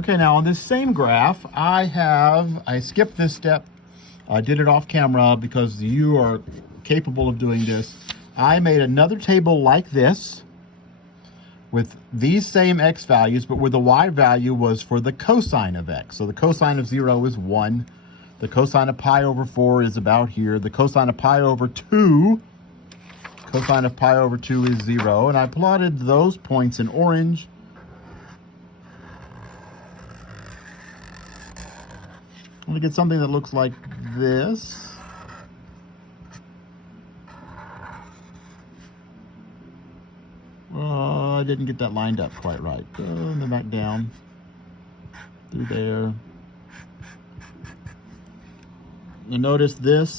Okay, now on this same graph, I skipped this step. I did it off camera because you are capable of doing this. I made another table like this with these same x values, but where the y value was for the cosine of x. So the cosine of 0 is 1. The cosine of pi over 4 is about here. The cosine of pi over 2, cosine of pi over 2 is 0. And I plotted those points in orange. I'm going to get something that looks like this. I didn't get that lined up quite right. Go and then back down through there. You notice this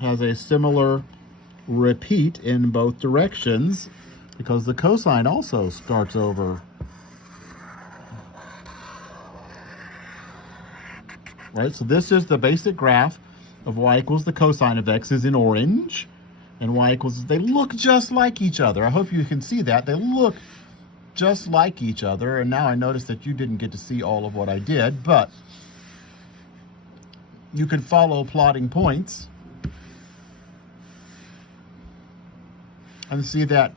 has a similar repeat in both directions because the cosine also starts over. Right, so this is the basic graph of y equals the cosine of x is in orange, and y equals, they look just like each other. I hope you can see that. They look just like each other, and now I notice that you didn't get to see all of what I did, but you can follow plotting points and see that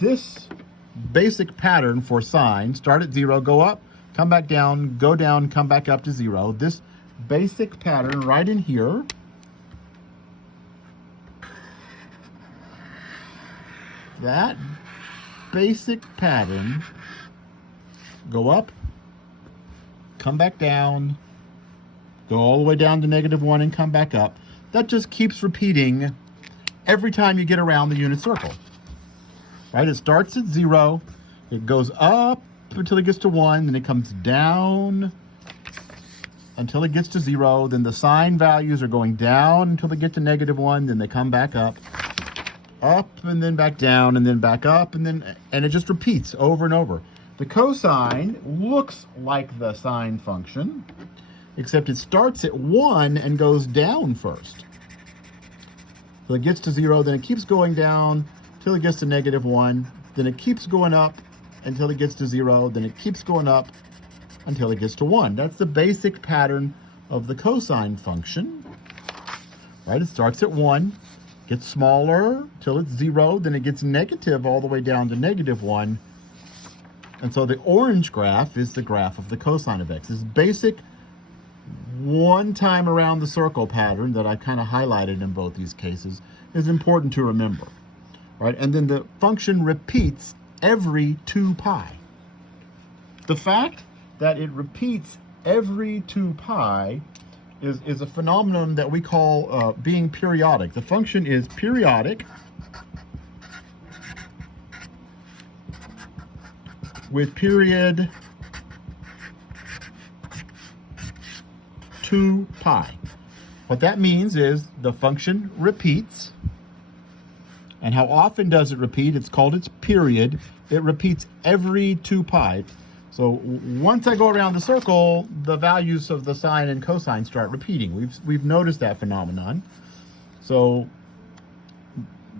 this basic pattern for sine, start at 0, go up, come back down, go down, come back up to 0. This basic pattern right in here that basic pattern, go up, come back down, go all the way down to -1 and come back up. That just keeps repeating every time you get around the unit circle. Right? It starts at 0, it goes up until it gets to 1, then it comes down until it gets to 0, then the sine values are going down until they get to -1, then they come back up and then back down and then back up, and it just repeats over and over. The cosine looks like the sine function, except it starts at 1 and goes down first. So it gets to 0, then it keeps going down till it gets to -1, then it keeps going up until it gets to 0, then it keeps going up until it gets to 1. That's the basic pattern of the cosine function. Right? It starts at 1, gets smaller till it's 0, then it gets negative all the way down to -1. And so the orange graph is the graph of the cosine of x. This basic one time around the circle pattern that I kind of highlighted in both these cases is important to remember. Right? And then the function repeats every 2 pi. The fact that it repeats every 2 pi is a phenomenon that we call being periodic. The function is periodic with period 2 pi. What that means is the function repeats. And how often does it repeat? It's called its period. It repeats every 2 pi. So once I go around the circle, the values of the sine and cosine start repeating. We've noticed that phenomenon. So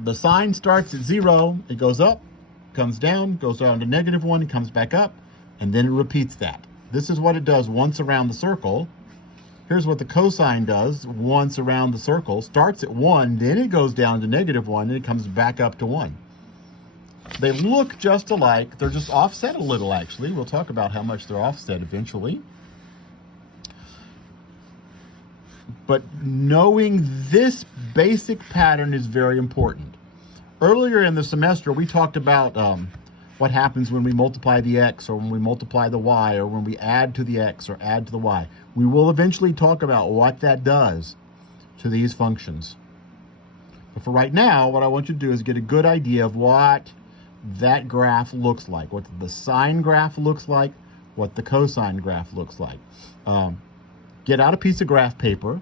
the sine starts at 0, it goes up, comes down to -1, comes back up, and then it repeats that. This is what it does once around the circle. Here's what the cosine does once around the circle. Starts at 1, then it goes down to -1, and it comes back up to 1. They look just alike. They're just offset a little, actually. We'll talk about how much they're offset eventually. But knowing this basic pattern is very important. Earlier in the semester, we talked about what happens when we multiply the x, or when we multiply the y, or when we add to the x or add to the y. We will eventually talk about what that does to these functions. But for right now, what I want you to do is get a good idea of what that graph looks like, what the sine graph looks like, what the cosine graph looks like. Get out a piece of graph paper,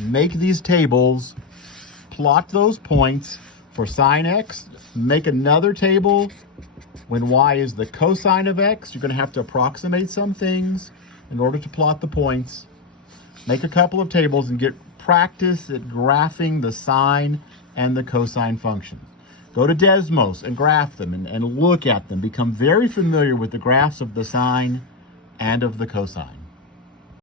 make these tables, plot those points for sine x, make another table when y is the cosine of x. You're going to have to approximate some things in order to plot the points. Make a couple of tables and get practice at graphing the sine and the cosine functions. Go to Desmos and graph them and look at them. Become very familiar with the graphs of the sine and of the cosine.